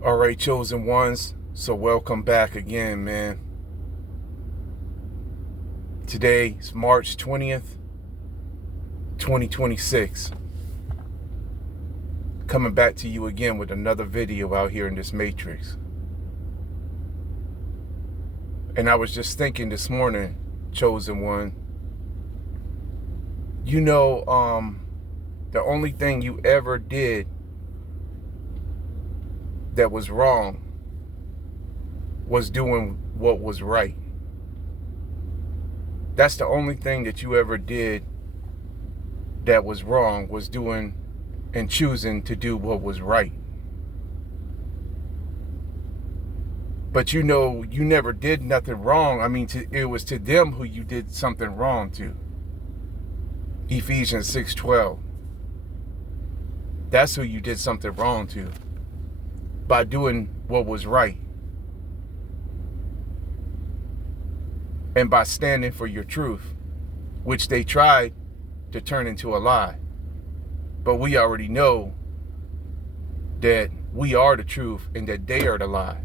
All right, chosen ones. So welcome back again, man. Today is March 20th, 2026. Coming back to you again with another video out here in this matrix. And I was just thinking this morning, chosen one, the only thing you ever did that was wrong was doing what was right. That's the only thing that you ever did that was wrong, was doing and choosing to do what was right. But you never did nothing wrong. I mean, it was to them who you did something wrong to. Ephesians 6:12. That's who you did something wrong to, by doing what was right. And by standing for your truth, which they tried to turn into a lie. But we already know that we are the truth and that they are the lie.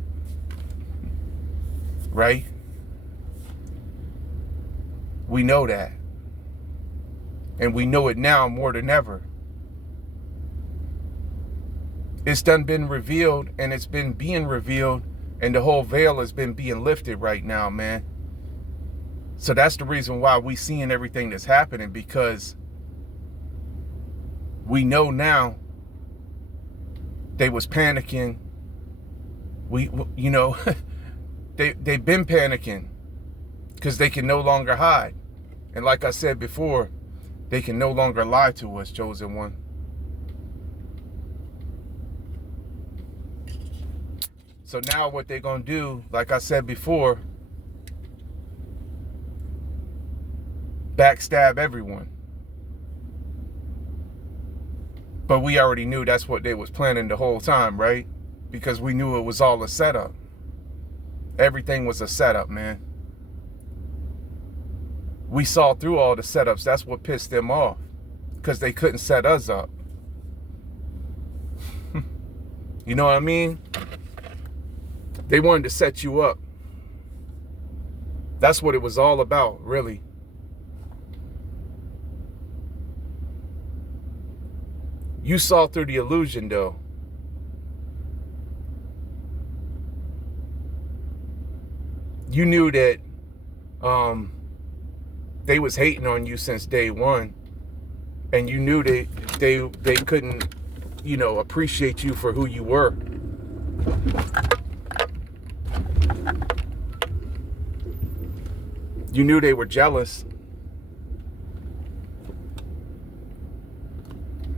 Right? We know that. And we know it now more than ever. It's been revealed, and it's been being revealed, and the whole veil has been being lifted right now, man. So that's the reason why we seeing everything that's happening, because we know now they was panicking. They've been panicking because they can no longer hide. And like I said before, they can no longer lie to us, chosen one. So now what they're going to do, like I said before, backstab everyone. But we already knew that's what they was planning the whole time, right? Because we knew it was all a setup. Everything was a setup, man. We saw through all the setups. That's what pissed them off, because they couldn't set us up. You know what I mean? They wanted to set you up. That's what it was all about, really. You saw through the illusion, though. You knew that they was hating on you since day one, and you knew that they couldn't, appreciate you for who you were. You knew they were jealous.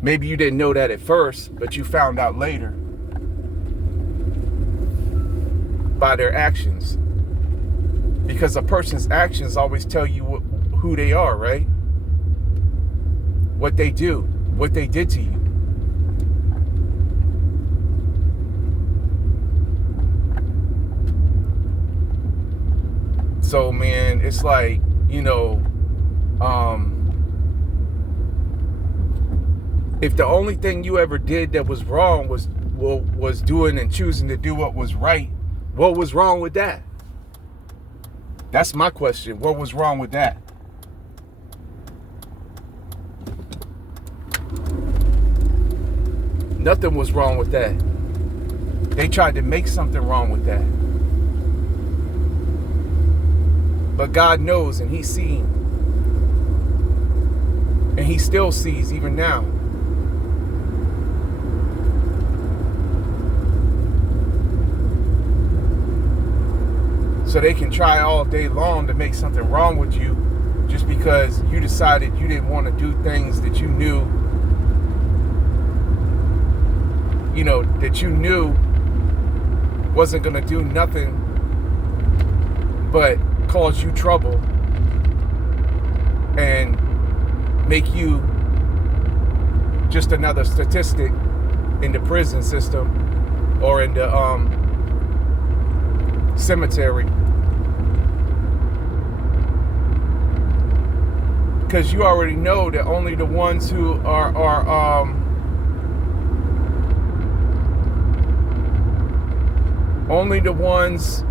Maybe you didn't know that at first, but you found out later by their actions. Because a person's actions always tell you who they are, right? What they do, what they did to you. So, man, it's like, if the only thing you ever did that was wrong was doing and choosing to do what was right, what was wrong with that? That's my question. What was wrong with that? Nothing was wrong with that. They tried to make something wrong with that. But God knows, and He's seen. And He still sees even now. So they can try all day long to make something wrong with you just because you decided you didn't want to do things that you knew, wasn't going to do nothing but cause you trouble and make you just another statistic in the prison system or in the cemetery. Because you already know that only the ones who are Only the ones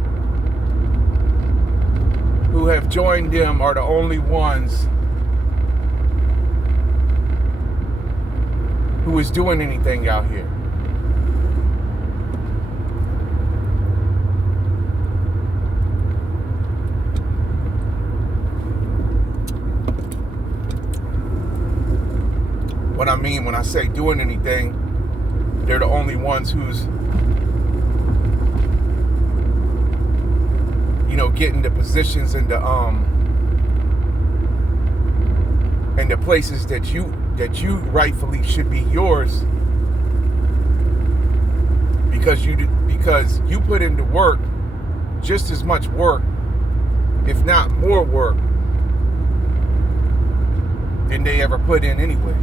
who have joined them are the only ones who is doing anything out here. What I mean when I say doing anything, they're the only ones who's, getting the positions and the places that you rightfully should be yours, because you put into work just as much work, if not more work, than they ever put in anyway.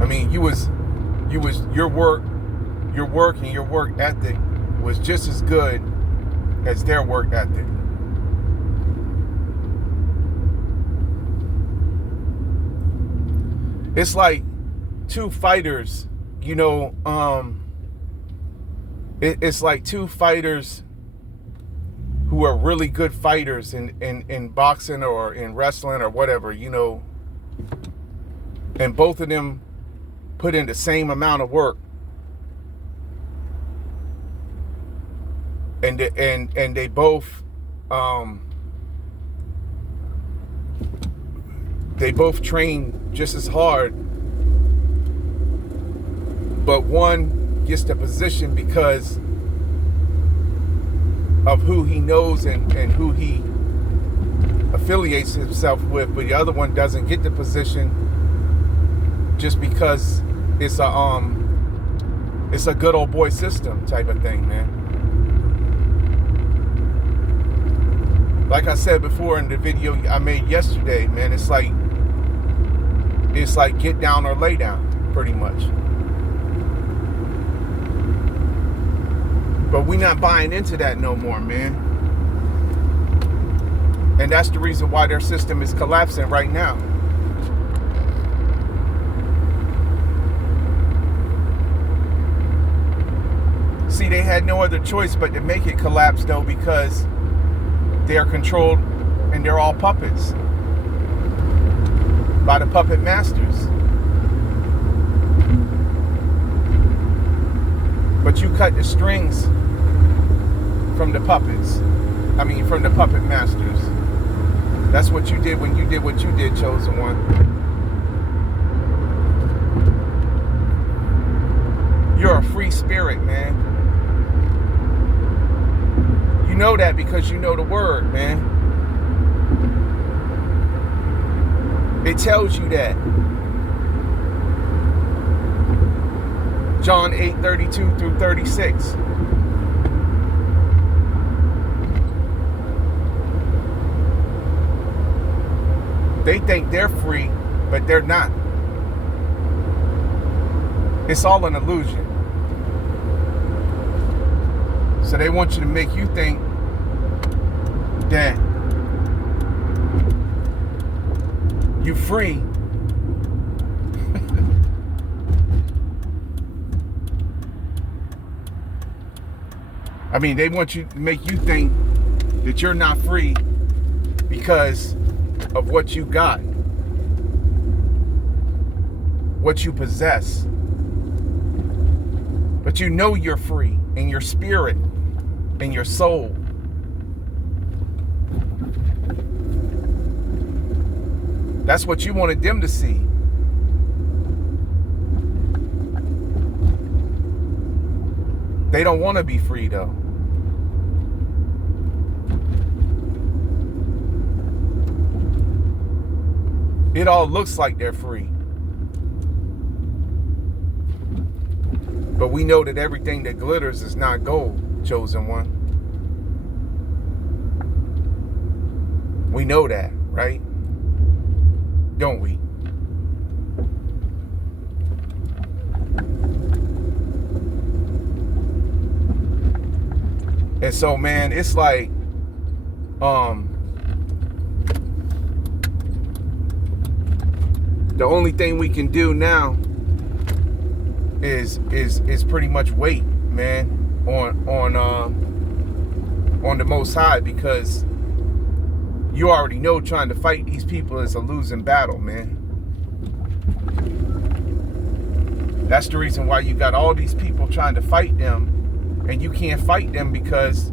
I mean, your work and your work ethic was just as good as their work ethic. It's like two fighters, it's like two fighters who are really good fighters in boxing or in wrestling or whatever, and both of them put in the same amount of work, and they both train just as hard, but one gets the position because of who he knows and who he affiliates himself with, but the other one doesn't get the position just because it's a good old boy system type of thing, man. Like I said before in the video I made yesterday, man, it's like get down or lay down, pretty much. But we not buying into that no more, man. And that's the reason why their system is collapsing right now. See, they had no other choice but to make it collapse, though, because they are controlled and they're all puppets by the puppet masters. But you cut the strings from the puppets. From the puppet masters. That's what you did when you did what you did, Chosen One. You're a free spirit, man. You know that because you know the word, man. It tells you that. John 8:32 through 36. They think they're free, but they're not. It's all an illusion. So they want you to make you think that you're free. They want you to make you think that you're not free because of what you got, what you possess. But you know you're free in your spirit, in your soul. That's what you wanted them to see. They don't want to be free, though. It all looks like they're free. But we know that everything that glitters is not gold, Chosen One. We know that, right? Don't we? And so, man, it's like, The only thing we can do now is pretty much wait, man, on the Most High, because you already know trying to fight these people is a losing battle, man. That's the reason why you got all these people trying to fight them, and you can't fight them because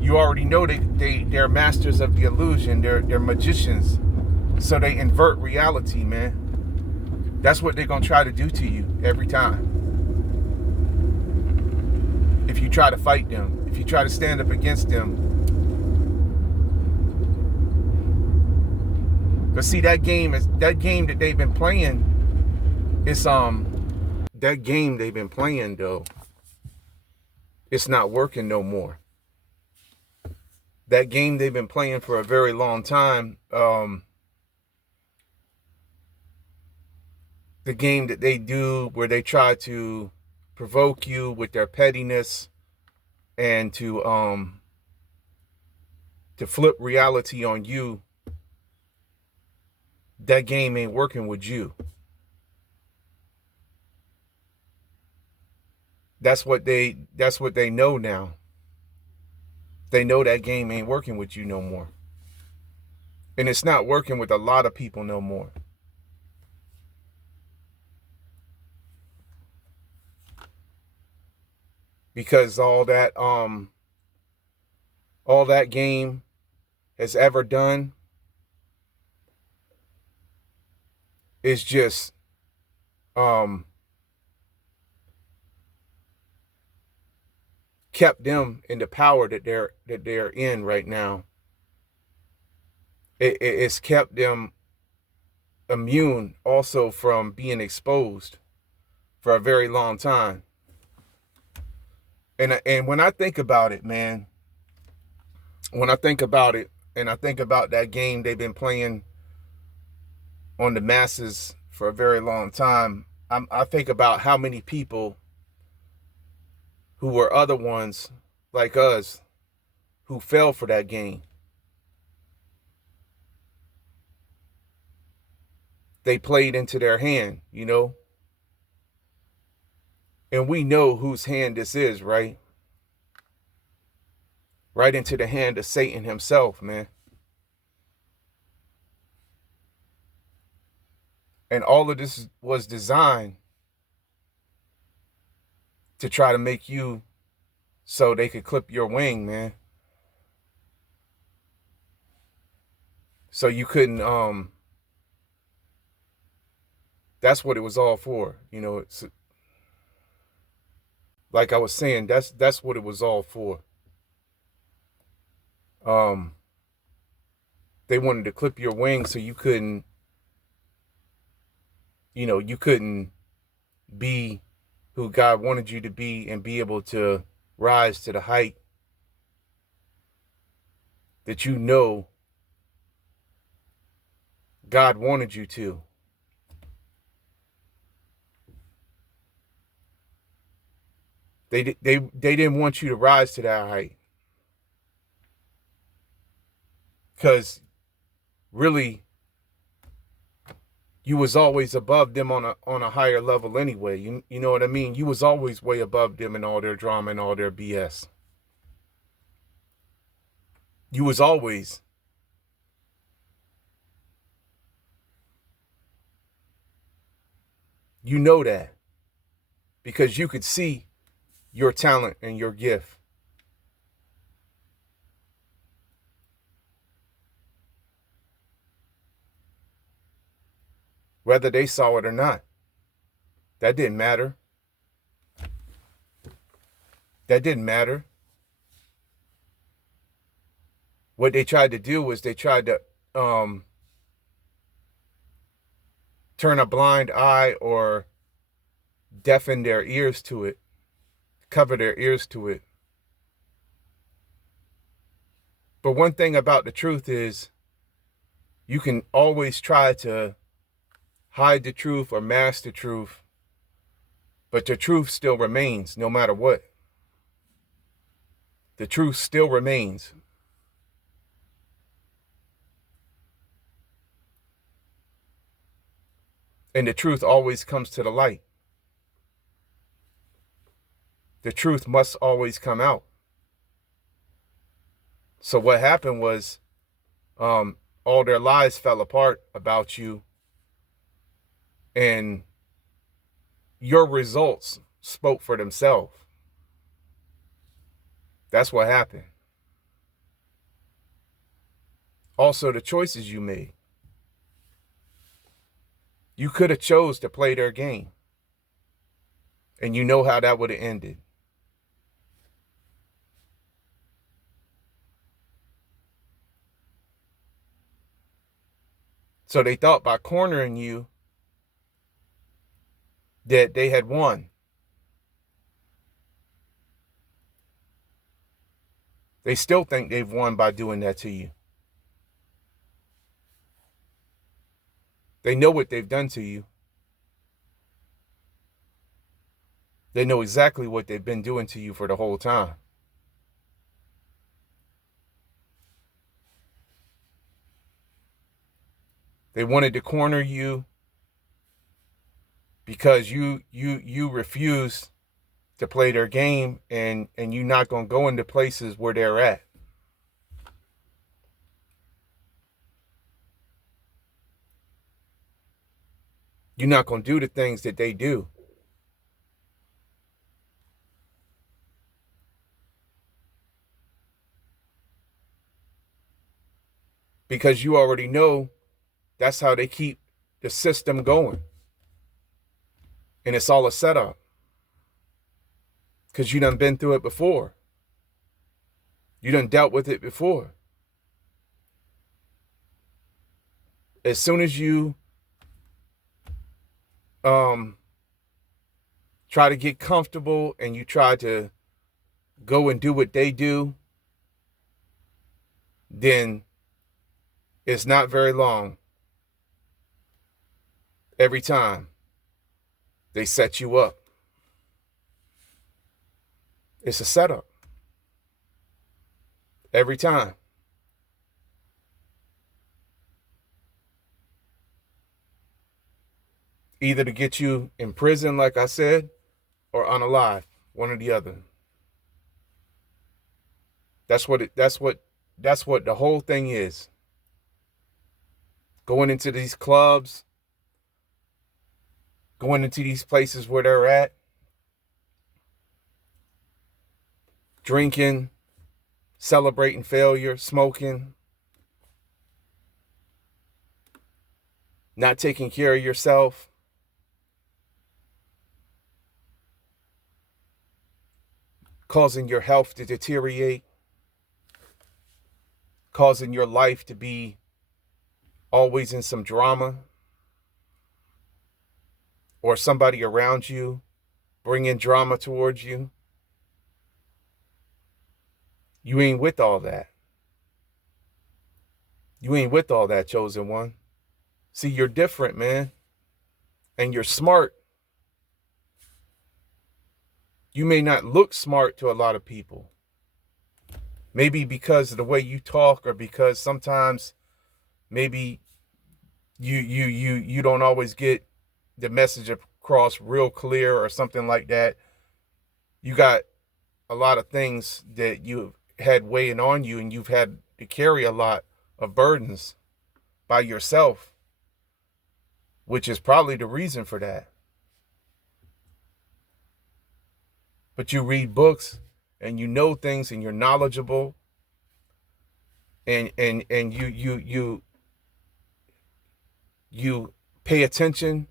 you already know they're masters of the illusion. They're magicians. So they invert reality, man. That's what they're going to try to do to you every time. If you try to fight them, if you try to stand up against them. But see, that game that they've been playing, it's that game they've been playing though, it's not working no more. That game they've been playing for a very long time, the game that they do where they try to provoke you with their pettiness and to flip reality on you, that game ain't working with you. That's what they know now. They know that game ain't working with you no more. And it's not working with a lot of people no more. Because all that game has ever done is just kept them in the power that they're in right now. It's kept them immune also from being exposed for a very long time. And when I think about it, man, when I think about it and I think about that game they've been playing on the masses for a very long time, I think about how many people who were other ones like us who fell for that game. They played into their hand, you know? And we know whose hand this is, right? Right into the hand of Satan himself, man. And all of this was designed to try to make you so they could clip your wing, man. So you couldn't, that's what it was all for. You know, it's like I was saying, that's what it was all for. They wanted to clip your wings so you couldn't, you couldn't be who God wanted you to be and be able to rise to the height that you know God wanted you to. They didn't want you to rise to that height. Because really, you was always above them on a higher level anyway. You know what I mean? You was always way above them in all their drama and all their BS. You was always. You know that. Because you could see your talent and your gift. Whether they saw it or not. That didn't matter. That didn't matter. What they tried to do was they tried to turn a blind eye or deafen their ears to it, cover their ears to it. But one thing about the truth is you can always try to hide the truth or mask the truth, but the truth still remains no matter what. The truth still remains. And the truth always comes to the light. The truth must always come out. So what happened was, all their lies fell apart about you, and your results spoke for themselves. That's what happened. Also, the choices you made. You could have chose to play their game, and you know how that would have ended. So they thought by cornering you that they had won. They still think they've won by doing that to you. They know what they've done to you. They know exactly what they've been doing to you for the whole time. They wanted to corner you because you refused to play their game, and you're not going to go into places where they're at. You're not going to do the things that they do. Because you already know that's how they keep the system going. And it's all a setup. Because you done been through it before. You done dealt with it before. As soon as you try to get comfortable and you try to go and do what they do, then it's not very long. Every time they set you up. It's a setup. Every time. Either to get you in prison, like I said, or unalive. One or the other. That's what the whole thing is. Going into these clubs, going into these places where they're at, drinking, celebrating failure, smoking, not taking care of yourself, causing your health to deteriorate, causing your life to be always in some drama, or somebody around you bringing drama towards you. You ain't with all that. You ain't with all that, chosen one. See, you're different, man. And you're smart. You may not look smart to a lot of people. Maybe because of the way you talk, or because sometimes maybe you don't always get the message across real clear or something like that. You got a lot of things that you had weighing on you, and you've had to carry a lot of burdens by yourself, which is probably the reason for that. But you read books and you know things, and you're knowledgeable, and you pay attention.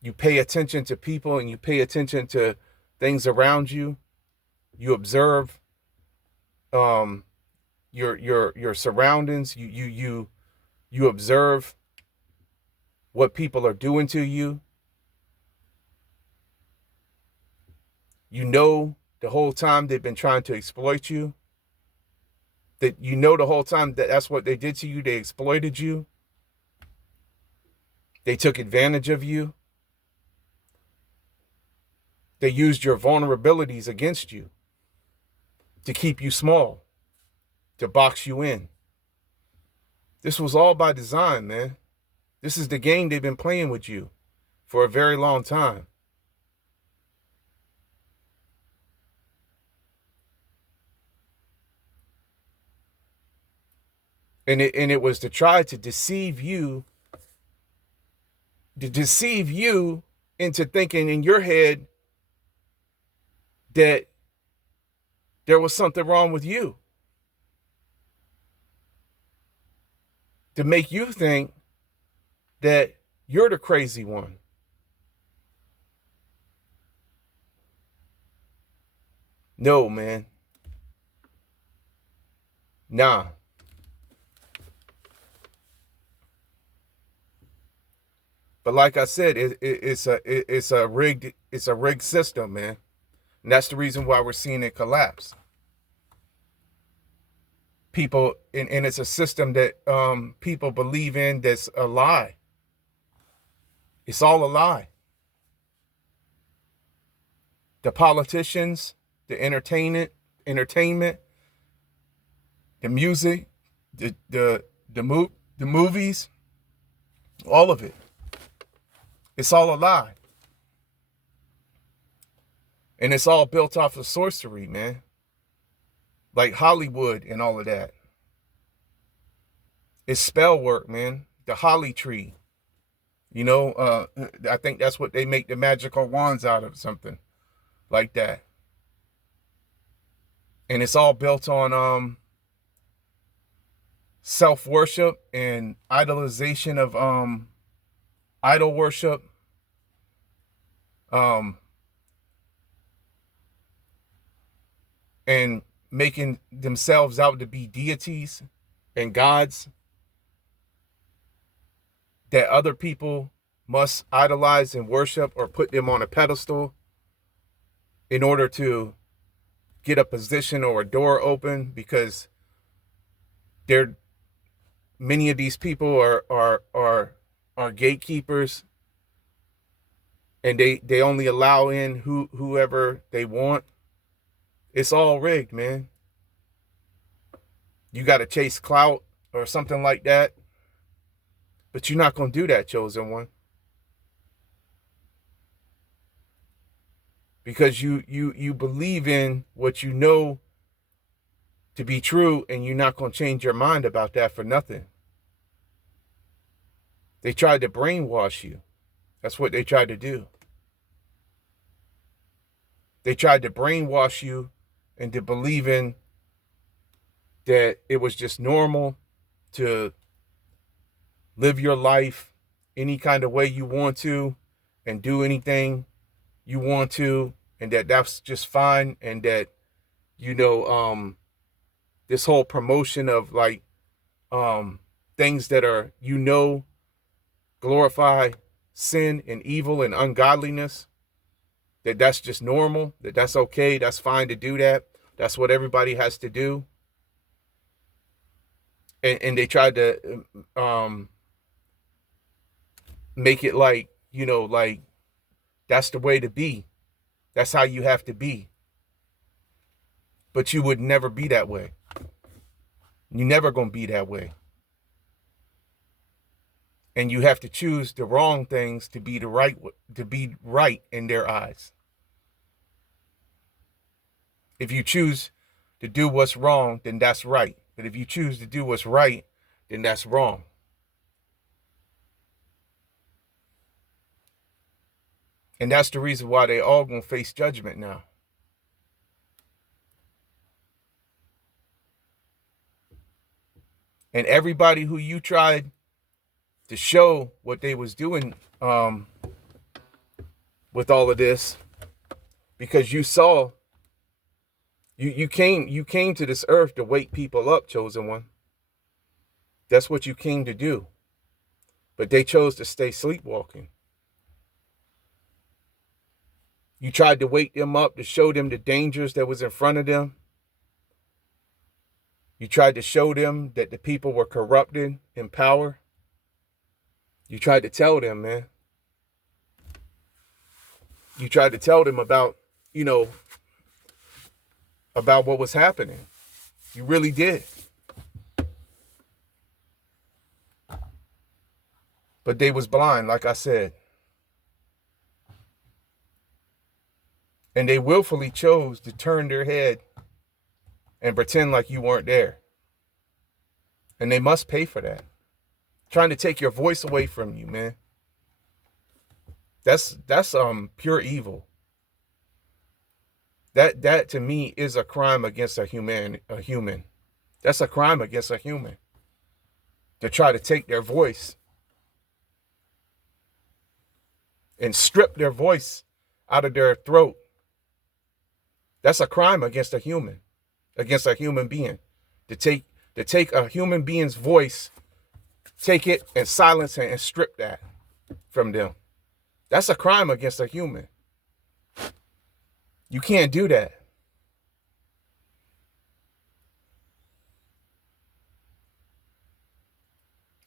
You pay attention to people, and you pay attention to things around you. You observe your surroundings. You observe what people are doing to you. You know the whole time they've been trying to exploit you. That you know the whole time that that's what they did to you. They exploited you. They took advantage of you. They used your vulnerabilities against you to keep you small, to box you in. This was all by design, man. This is the game they've been playing with you for a very long time. And it was to try to deceive you into thinking in your head that there was something wrong with you. To make you think that you're the crazy one. No, man. Nah. But like I said, it's a rigged system, man. And that's the reason why we're seeing it collapse. People, and it's a system that people believe in that's a lie. It's all a lie. The politicians, the entertainment, the music, the movies, all of it. It's all a lie. And it's all built off of sorcery, man. Like Hollywood and all of that. It's spell work, man. The holly tree. You know, I think that's what they make the magical wands out of, something like that. And it's all built on self-worship and idolization of idol worship. And making themselves out to be deities and gods that other people must idolize and worship or put them on a pedestal in order to get a position or a door open, because many of these people are gatekeepers, and they only allow in whoever they want. It's all rigged, man. You got to chase clout or something like that. But you're not going to do that, chosen one. Because you believe in what you know to be true, and you're not going to change your mind about that for nothing. They tried to brainwash you. That's what they tried to do. They tried to brainwash you into believing that it was just normal to live your life any kind of way you want to and do anything you want to, and that's just fine, and that, you know, this whole promotion of like things that are, you know, glorify sin and evil and ungodliness, that's just normal, that's okay, that's fine to do that. That's what everybody has to do. And they tried to make it like, you know, like that's the way to be. That's how you have to be. But you would never be that way. You're never going to be that way. And you have to choose the wrong things to be right in their eyes. If you choose to do what's wrong, then that's right. But if you choose to do what's right, then that's wrong. And that's the reason why they all gonna face judgment now. And everybody who you tried to show what they was doing with all of this, because you saw, you came to this earth to wake people up, chosen one. That's what you came to do. But they chose to stay sleepwalking. You tried to wake them up to show them the dangers that was in front of them. You tried to show them that the people were corrupted in power. You tried to tell them, man. You tried to tell them about, you know, about what was happening. You really did. But they was blind, like I said. And they willfully chose to turn their head and pretend like you weren't there. And they must pay for that. Trying to take your voice away from you, man. That's pure evil. That to me is a crime against a human. That's a crime against a human. To try to take their voice and strip their voice out of their throat. That's a crime against a human being. To take a human being's voice, take it and silence it and strip that from them. That's a crime against a human. You can't do that.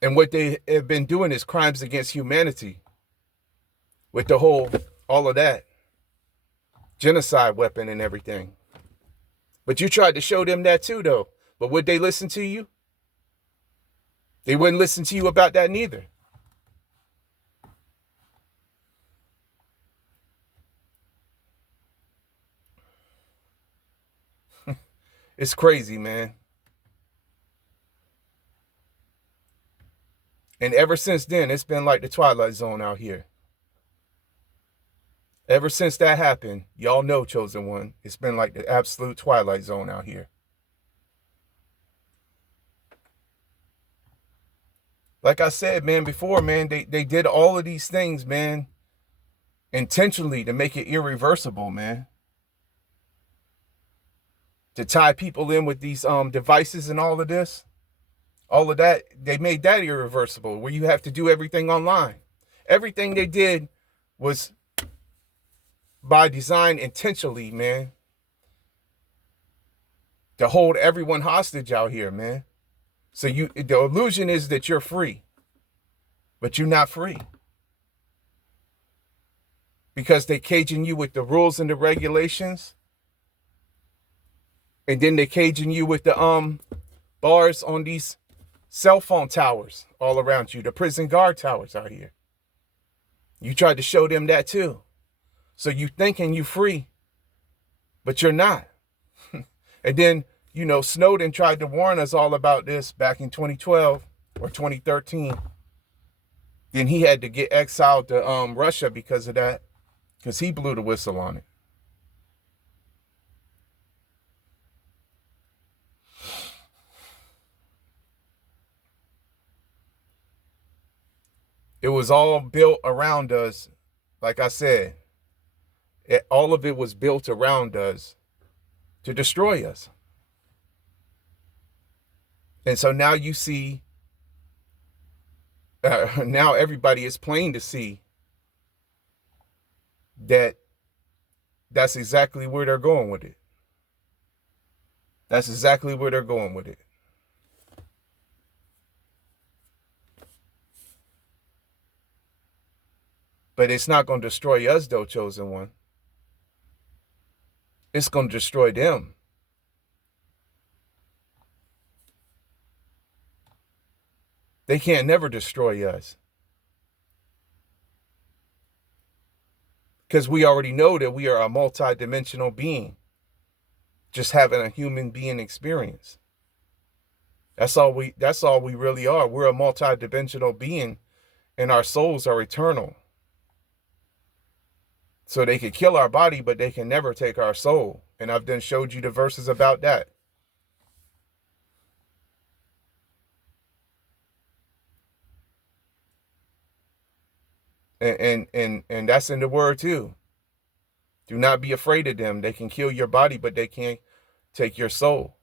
And what they have been doing is crimes against humanity. With all of that. Genocide weapon and everything. But you tried to show them that too, though. But would they listen to you? They wouldn't listen to you about that neither. It's crazy, man. And ever since then, it's been like the Twilight Zone out here. Ever since that happened, y'all know, Chosen One, it's been like the absolute Twilight Zone out here. Like I said, man, before, man, they did all of these things, man, intentionally to make it irreversible, man. To tie people in with these devices and all of this. All of that, they made that irreversible, where you have to do everything online. Everything they did was by design intentionally, man. To hold everyone hostage out here, man. So the illusion is that you're free. But you're not free. Because they caging you with the rules and the regulations. And then they caging you with the bars on these cell phone towers all around you, the prison guard towers out here. You tried to show them that too. So you thinking you free, but you're not. And then, Snowden tried to warn us all about this back in 2012 or 2013. Then he had to get exiled to Russia because of that, because he blew the whistle on it. It was all built around us, like I said. All of it was built around us to destroy us. And so now you see, now everybody is plain to see that that's exactly where they're going with it. That's exactly where they're going with it. But it's not going to destroy us, though, Chosen One. It's going to destroy them. They can't never destroy us. Because we already know that we are a multi-dimensional being. Just having a human being experience. That's all we really are. We're a multi-dimensional being, and our souls are eternal. So they could kill our body, but they can never take our soul. And I've done showed you the verses about that. And that's in the word too. Do not be afraid of them. They can kill your body, but they can't take your soul.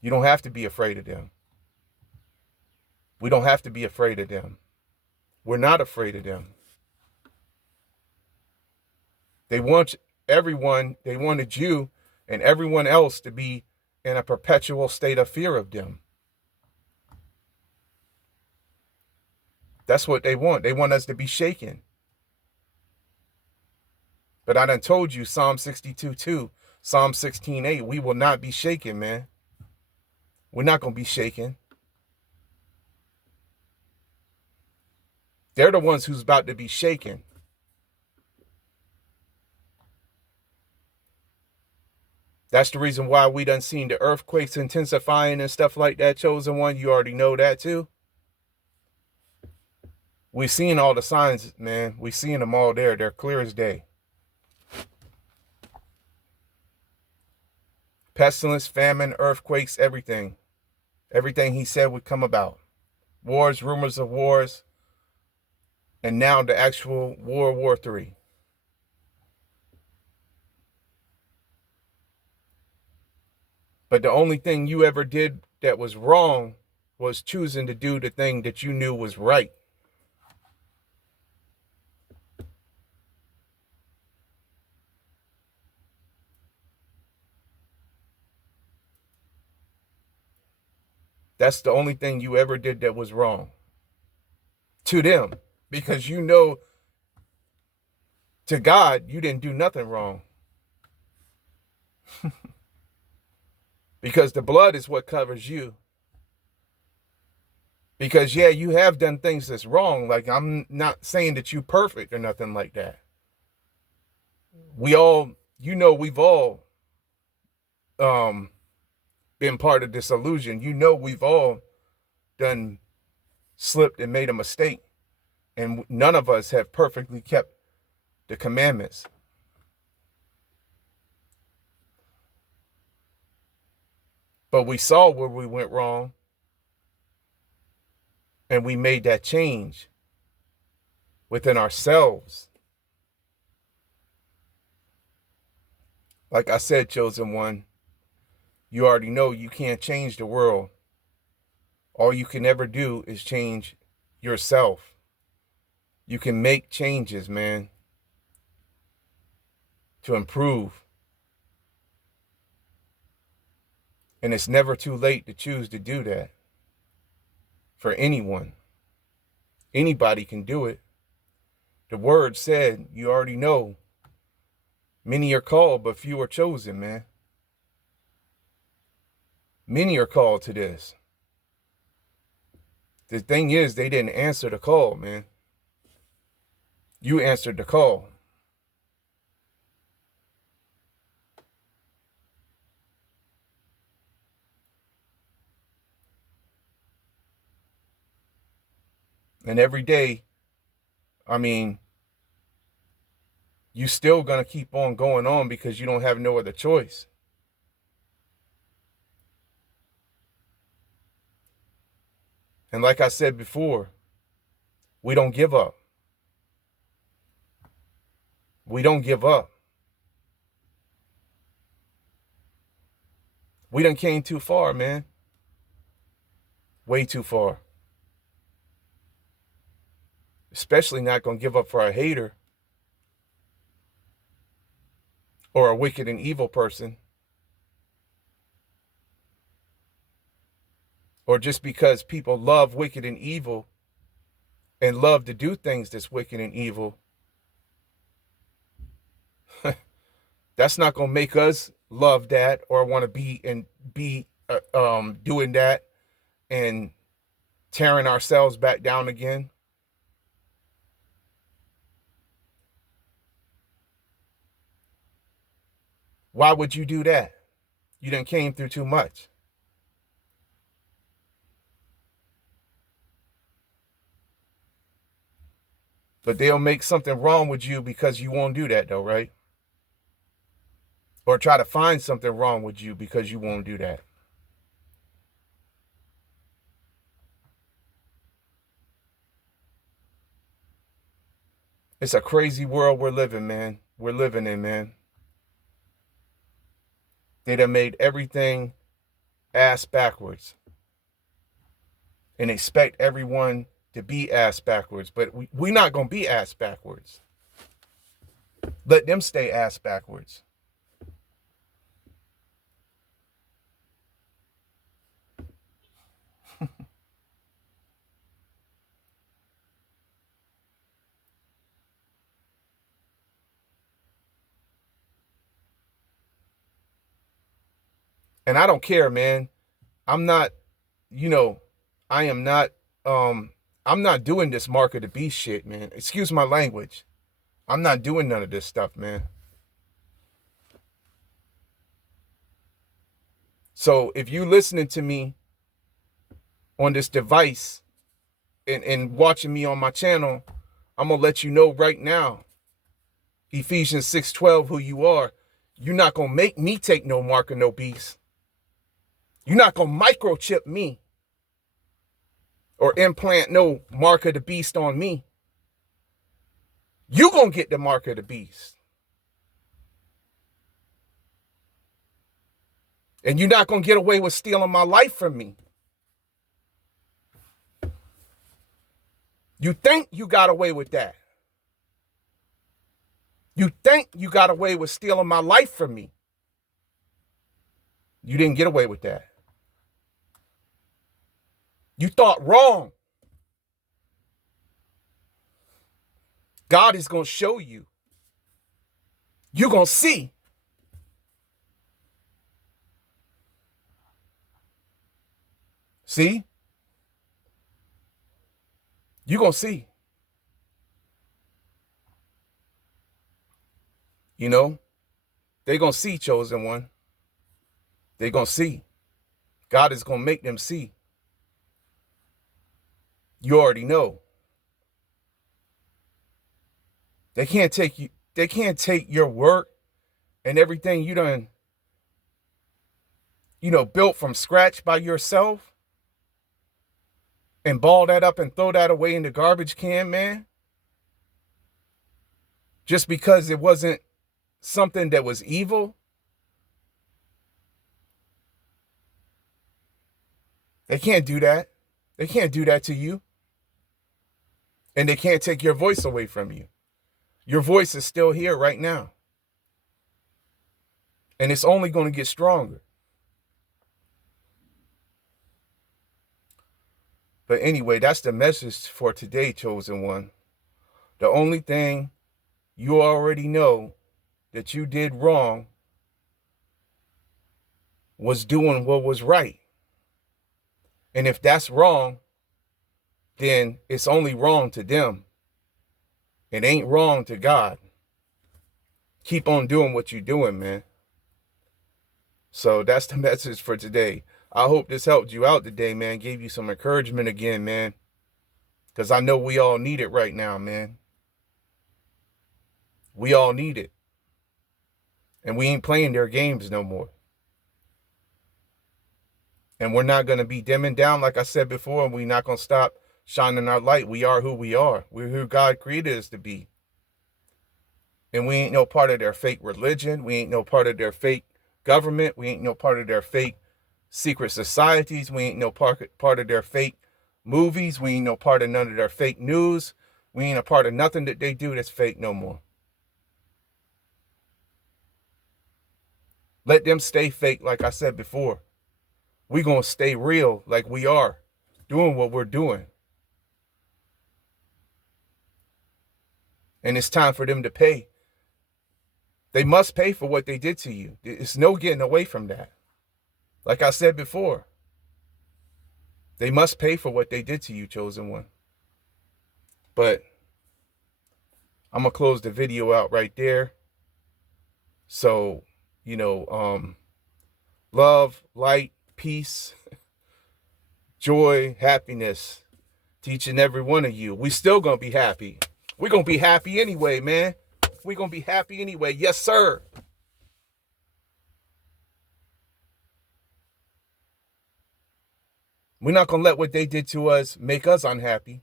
You don't have to be afraid of them. We don't have to be afraid of them. We're not afraid of them. They wanted you and everyone else to be in a perpetual state of fear of them. That's what they want. They want us to be shaken. But I done told you Psalm 62:2, Psalm 16:8, we will not be shaken, man. We're not going to be shaken. They're the ones who's about to be shaken. That's the reason why we done seen the earthquakes intensifying and stuff like that, Chosen One. You already know that too. We've seen all the signs, man. We've seen them all there. They're clear as day. Pestilence, famine, earthquakes, everything. Everything he said would come about. Wars, rumors of wars, and now the actual World War III. But the only thing you ever did that was wrong was choosing to do the thing that you knew was right. That's the only thing you ever did that was wrong. To them. Because you know, to God, you didn't do nothing wrong. Because the blood is what covers you. Because, yeah, you have done things that's wrong. Like, I'm not saying that you're perfect or nothing like that. We all, you know, we've all been part of this illusion. You know, we've all done slipped and made a mistake. And none of us have perfectly kept the commandments. But we saw where we went wrong. And we made that change within ourselves. Like I said, Chosen One, you already know you can't change the world. All you can ever do is change yourself. You can make changes, man, to improve. And it's never too late to choose to do that. For anyone. Anybody can do it. The word said, you already know, many are called, but few are chosen, man. Many are called to this. The thing is, they didn't answer the call, man. You answered the call. And every day, I mean, you still going to keep on going on because you don't have no other choice. And like I said before, we don't give up. We don't give up. We done came too far, man. Way too far. Especially not going to give up for a hater or a wicked and evil person. Or just because people love wicked and evil and love to do things that's wicked and evil, that's not going to make us love that or want to be doing that and tearing ourselves back down again. Why would you do that? You done came through too much. But they'll make something wrong with you because you won't do that, though, right? Or try to find something wrong with you because you won't do that. It's a crazy world we're living, man. We're living in, man. They done made everything ass backwards. And expect everyone to be ass backwards. But we're not going to be ass backwards. Let them stay ass backwards. And I don't care, man. I'm not, I am not I'm not doing this mark of the beast shit, man. Excuse my language. I'm not doing none of this stuff, man. So if you listening to me on this device and watching me on my channel, I'm going to let you know right now, Ephesians 6:12, who you are. You're not going to make me take no mark of no beast. You're not going to microchip me or implant no mark of the beast on me. You're going to get the mark of the beast. And you're not going to get away with stealing my life from me. You think you got away with that. You think you got away with stealing my life from me. You didn't get away with that. You thought wrong. God is going to show you. You're going to see. See? You're going to see. You know, they're going to see, chosen one. They're going to see. God is going to make them see. You already know. They can't take you. They can't take your work and everything you done, built from scratch by yourself and ball that up and throw that away in the garbage can, man. Just because it wasn't something that was evil. They can't do that. They can't do that to you. And they can't take your voice away from you. Your voice is still here right now. And it's only going to get stronger. But anyway, that's the message for today, chosen one. The only thing you already know that you did wrong was doing what was right. And if that's wrong, then it's only wrong to them. It ain't wrong to God. Keep on doing what you're doing, man. So that's the message for today. I hope this helped you out today, man. Gave you some encouragement again, man. Because I know we all need it right now, man. We all need it. And we ain't playing their games no more. And we're not going to be dimming down, like I said before, and we're not going to stop shining our light. We are who we are. We're who God created us to be. And we ain't no part of their fake religion. We ain't no part of their fake government. We ain't no part of their fake secret societies. We ain't no part of their fake movies. We ain't no part of none of their fake news. We ain't a part of nothing that they do that's fake no more. Let them stay fake, like I said before. We're going to stay real like we are, doing what we're doing. And it's time for them to pay. They must pay for what they did to you. It's no getting away from that. Like I said before, they must pay for what they did to you, chosen one. But I'm going to close the video out right there. So, love, light, peace, joy, happiness to each and every one of you. We still going to be happy. We're going to be happy anyway, man. We're going to be happy anyway. Yes, sir. We're not going to let what they did to us make us unhappy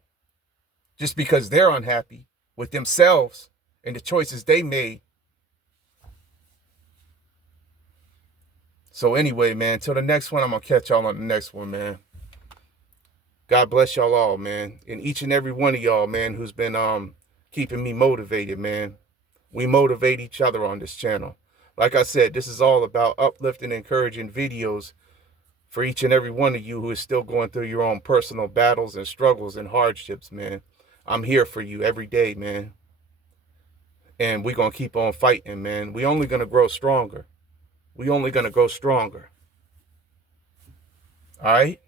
just because they're unhappy with themselves and the choices they made. So anyway, man, till the next one, I'm going to catch y'all on the next one, man. God bless y'all all, man. And each and every one of y'all, man, who's been keeping me motivated, man. We motivate each other on this channel. Like I said, this is all about uplifting, encouraging videos for each and every one of you who is still going through your own personal battles and struggles and hardships, man. I'm here for you every day, man. And we're going to keep on fighting, man. We're only going to grow stronger. We're only going to grow stronger. All right?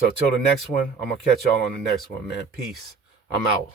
So till the next one, I'm going to catch y'all on the next one, man. Peace. I'm out.